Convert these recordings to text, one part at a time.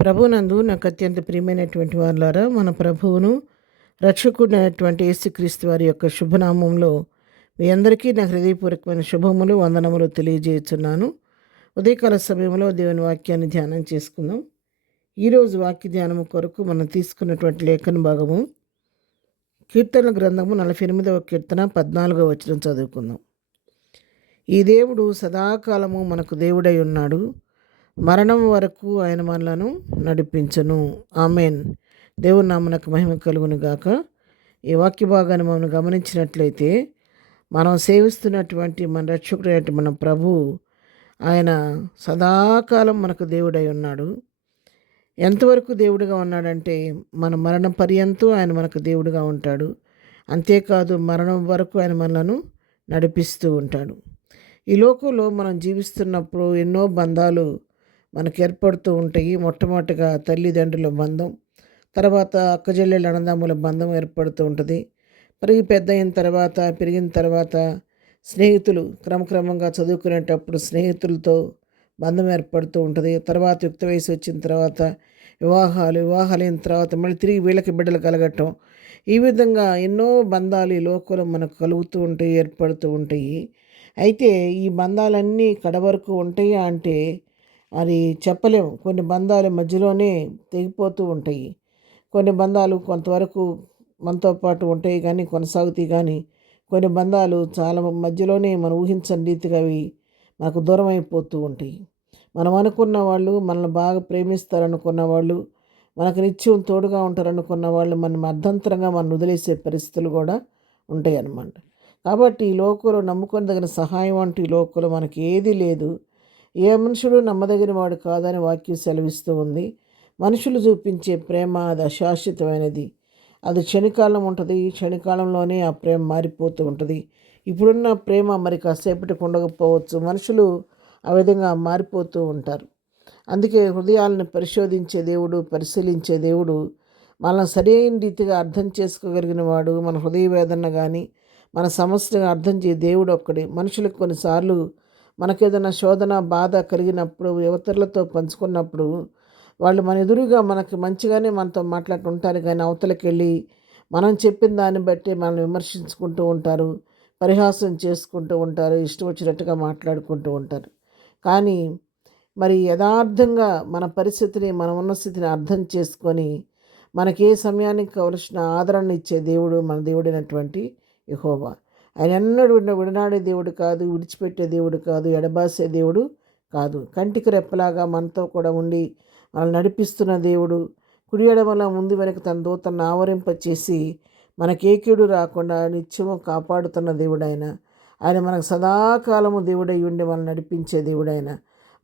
ప్రభునందు నాకు అత్యంత ప్రియమైనటువంటి వారులారా, మన ప్రభువును రక్షకుడైనటువంటి యేసుక్రీస్తు వారి యొక్క శుభనామంలో మీ అందరికీ నా హృదయపూర్వకమైన శుభములు వందనములు తెలియజేస్తున్నాను. ఉదయకాల సమయంలో దేవుని వాక్యాన్ని ధ్యానం చేసుకుందాం. ఈరోజు వాక్య ధ్యానము కొరకు మనం తీసుకున్నటువంటి లేఖన భాగము కీర్తన గ్రంథము 48వ కీర్తన 14వ వచనం చదువుకుందాం. ఈ దేవుడు సదాకాలము మనకు దేవుడై ఉన్నాడు, మరణం వరకు ఆయన మనలను నడిపించను. ఆమెన్. దేవుని నామమునకు మహిమ కలుగును గాక. ఈ వాక్య భాగాన్ని మనం గమనించినట్లయితే మనం సేవిస్తున్నటువంటి మన రక్షకుడైన మన ప్రభు ఆయన సదాకాలం మనకు దేవుడై ఉన్నాడు. ఎంతవరకు దేవుడిగా ఉన్నాడంటే మన మరణం పర్యంతం ఆయన మనకు దేవుడిగా ఉంటాడు. అంతేకాదు మరణం వరకు ఆయన మనలను నడిపిస్తూ ఉంటాడు. ఈ లోకంలో మనం జీవిస్తున్నప్పుడు ఎన్నో బంధాలు మనకు ఏర్పడుతూ ఉంటాయి. మొట్టమొదటిగా తల్లిదండ్రుల బంధం, తర్వాత అక్కజెల్లెళ్ళ అన్నదమ్ముల బంధం ఏర్పడుతూ ఉంటుంది. పెరిగిన తర్వాత స్నేహితులు, క్రమక్రమంగా చదువుకునేటప్పుడు స్నేహితులతో బంధం ఏర్పడుతూ ఉంటుంది. తర్వాత యుక్త వయసు వచ్చిన తర్వాత వివాహాలైన తర్వాత మళ్ళీ తిరిగి వీళ్ళకి బిడ్డలు కలగటం, ఈ విధంగా ఎన్నో బంధాలు ఈ లోకంలో మనకు కలుగుతూ ఉంటాయి, ఏర్పడుతూ ఉంటాయి. అయితే ఈ బంధాలన్నీ కడవరకు ఉంటాయా అంటే అది చెప్పలేము. కొన్ని బంధాలు మధ్యలోనే తెగిపోతూ ఉంటాయి. కొన్ని బంధాలు కొంతవరకు మనతో పాటు ఉంటాయి కానీ కొనసాగుతాయి. కానీ కొన్ని బంధాలు చాలా మధ్యలోనే మనం ఊహించని రీతిగా అవి మనకు దూరం అయిపోతూ ఉంటాయి. మనం అనుకున్న వాళ్ళు, మనల్ని బాగా ప్రేమిస్తారనుకున్న వాళ్ళు, మనకు నిత్యం తోడుగా ఉంటారనుకున్న వాళ్ళు మనం అర్ధంతరంగా మనం వదిలేసే పరిస్థితులు కూడా ఉంటాయి అన్నమాట. కాబట్టి ఈ లోకంలో నమ్ముకొనదగిన సహాయం అంటూ ఈ లోకంలో మనకి ఏదీ లేదు. ఏ మనుషుడు నమ్మదగిన వాడు కాదని వాక్యం సెలవిస్తూ ఉంది. మనుషులు చూపించే ప్రేమ అది అశాశ్వతమైనది. అది క్షణికాలం ఉంటుంది. క్షణికాలంలోనే ఆ ప్రేమ మారిపోతూ ఉంటుంది. ఇప్పుడున్న ప్రేమ మరి కాసేపటికి ఉండకపోవచ్చు. మనుషులు ఆ విధంగా మారిపోతూ ఉంటారు. అందుకే హృదయాలను పరిశోధించే దేవుడు, పరిశీలించే దేవుడు, మనల్ని సరైన రీతిగా అర్థం చేసుకోగలిగిన వాడు, మన హృదయ వేదన కానీ మన సమస్యను అర్థం చేయ దేవుడు ఒక్కడే. మనుషులకు కొన్నిసార్లు మనకేదైనా శోధన, బాధ కలిగినప్పుడు యువతరులతో పంచుకున్నప్పుడు వాళ్ళు మన ఎదురుగా మనకి మంచిగానే మనతో మాట్లాడుతుంటారు. కానీ అవతలకి వెళ్ళి మనం చెప్పిన దాన్ని బట్టి మనల్ని విమర్శించుకుంటూ ఉంటారు, పరిహాసం చేసుకుంటూ ఉంటారు, ఇష్టం వచ్చినట్టుగా మాట్లాడుకుంటూ ఉంటారు. కానీ మరి యథార్థంగా మన పరిస్థితిని, మనం ఉన్న స్థితిని అర్థం చేసుకొని మనకి ఏ సమయానికి కావలసిన ఆదరణ ఇచ్చే దేవుడు మన దేవుడైనటువంటి యెహోవా. ఆయన ఎన్నడూ విడనాడే దేవుడు కాదు, విడిచిపెట్టే దేవుడు కాదు, ఎడబాసే దేవుడు కాదు. కంటికి రెప్పలాగా మనతో కూడా ఉండి మనల్ని నడిపిస్తున్న దేవుడు. కుడి ఎడమల ముందు వెనక తన దూతలను ఆవరింపచేసి మనకే కీడు రాకుండా నిత్యము కాపాడుతున్న దేవుడు ఆయన. ఆయన మనకు సదాకాలము దేవుడై ఉండి మనల్ని నడిపించే దేవుడు ఆయన.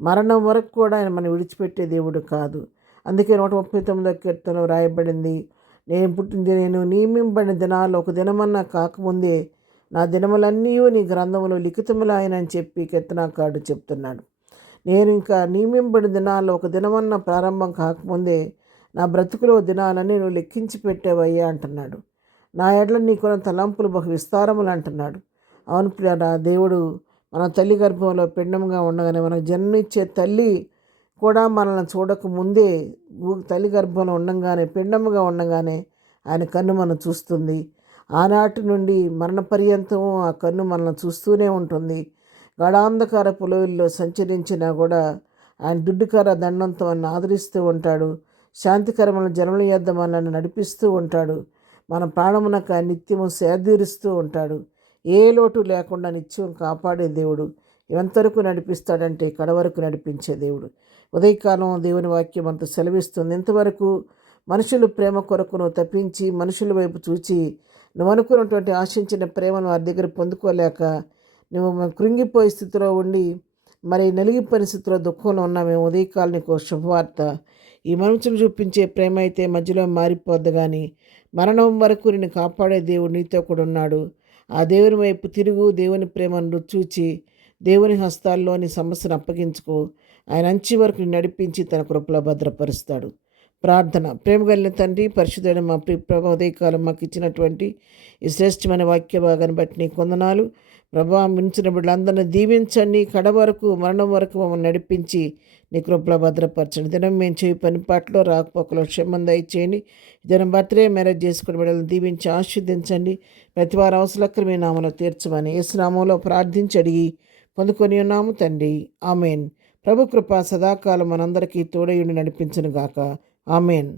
మరణం వరకు కూడా ఆయన మనం విడిచిపెట్టే దేవుడు కాదు. అందుకే 139వ కీర్తనలో రాయబడింది, నేను నియమింపబడిన దినాల్లో ఒక దినమన్నా కాకముందే నా దినములన్నీ నీ గ్రంథంలో లిఖితములాయనని చెప్పి కీర్తనాకారుడు చెప్తున్నాడు. నేను ఇంకా నియమింపబడిన దినాల్లో ఒక దినమన్నా ప్రారంభం కాకముందే నా బ్రతుకులో దినాలన్నీ నువ్వు లెక్కించి పెట్టేవయ్యా అంటున్నాడు. నా ఎడ్ల నీకున్న తలంపులు బహు విస్తారములు అంటున్నాడు. అవును ప్రియరా, దేవుడు మన తల్లి గర్భంలో పిండంగా ఉండగానే, మనకు జన్మిచ్చే తల్లి కూడా మనల్ని చూడక ముందే తల్లి గర్భంలో ఉండగానే, పిండముగా ఉండగానే ఆయన కన్ను మనం చూస్తుంది. ఆనాటి నుండి మరణ పర్యంతము ఆ కన్ను మనల్ని చూస్తూనే ఉంటుంది. గాఢాంధకార పులోల్లో సంచరించినా కూడా ఆయన దుడ్డుకర దండంతో మనల్ని ఆదరిస్తూ ఉంటాడు. శాంతికరమైన జనముల యొద్ద మనల్ని నడిపిస్తూ ఉంటాడు. మన ప్రాణమునకు ఆయన నిత్యము సేదీరుస్తూ ఉంటాడు. ఏ లోటు లేకుండా నిత్యం కాపాడే దేవుడు. ఎంతవరకు నడిపిస్తాడంటే కడవరకు నడిపించే దేవుడు. ఉదయకాలం దేవుని వాక్యం అంత సెలవిస్తుంది. ఇంతవరకు మనుషులు ప్రేమ కొరకు నువ్వు తప్పించి మనుషుల వైపు చూచి నువ్వు అనుకున్నటువంటి ఆశించిన ప్రేమను వారి దగ్గర పొందుకోలేక నువ్వు కృంగిపోయే స్థితిలో ఉండి మరి నలిగిపోయిన స్థితిలో దుఃఖంలో ఉన్నామే. ఉదయకాలం నీకు శుభవార్త. ఈ మనుషులు చూపించే ప్రేమ అయితే మధ్యలో మారిపోద్ది, కానీ మరణం వరకు నిన్ను కాపాడే దేవుడు నీతో కూడా ఉన్నాడు. ఆ దేవుని వైపు తిరుగు. దేవుని ప్రేమను చూచి దేవుని హస్తాల్లోని సమస్యను అప్పగించుకో. ఆయన అంచి వరకు నడిపించి తన కృపలో భద్రపరుస్తాడు. ప్రార్థన. ప్రేమ కలిగిన తండ్రి, పరిశుద్ధుడైన మా ప్రియ ప్రభా, ఉదయకాలం మాకు ఇచ్చినటువంటి ఈ శ్రేష్టమైన వాక్య భాగాన్ని బట్టి నీకు వందనాలు. ప్రభా, మించిన బిడ్డలందరినీ దీవించండి. కడ వరకు, మరణం వరకు మమ్మల్ని నడిపించి నీ కృపలో భద్రపరచండి. దినం మేము చేయి పని పాటలో రాకపోకలో క్షేమం దయచేయండి. దినం బర్త్డే మ్యారేజ్ చేసుకుని బిడ్డలను దీవించి ఆశీర్వదించండి. ప్రతి వారి అవసరక్కలు మీ నామలో తీర్చమని యేసు నామంలో ప్రార్థించి అడిగి పొందుకొని ఉన్నాము తండ్రి. ఆమెన్. ప్రభు కృప సదాకాలం మనందరికీ తోడయుండి నడిపించును గాక. ఆమెన్.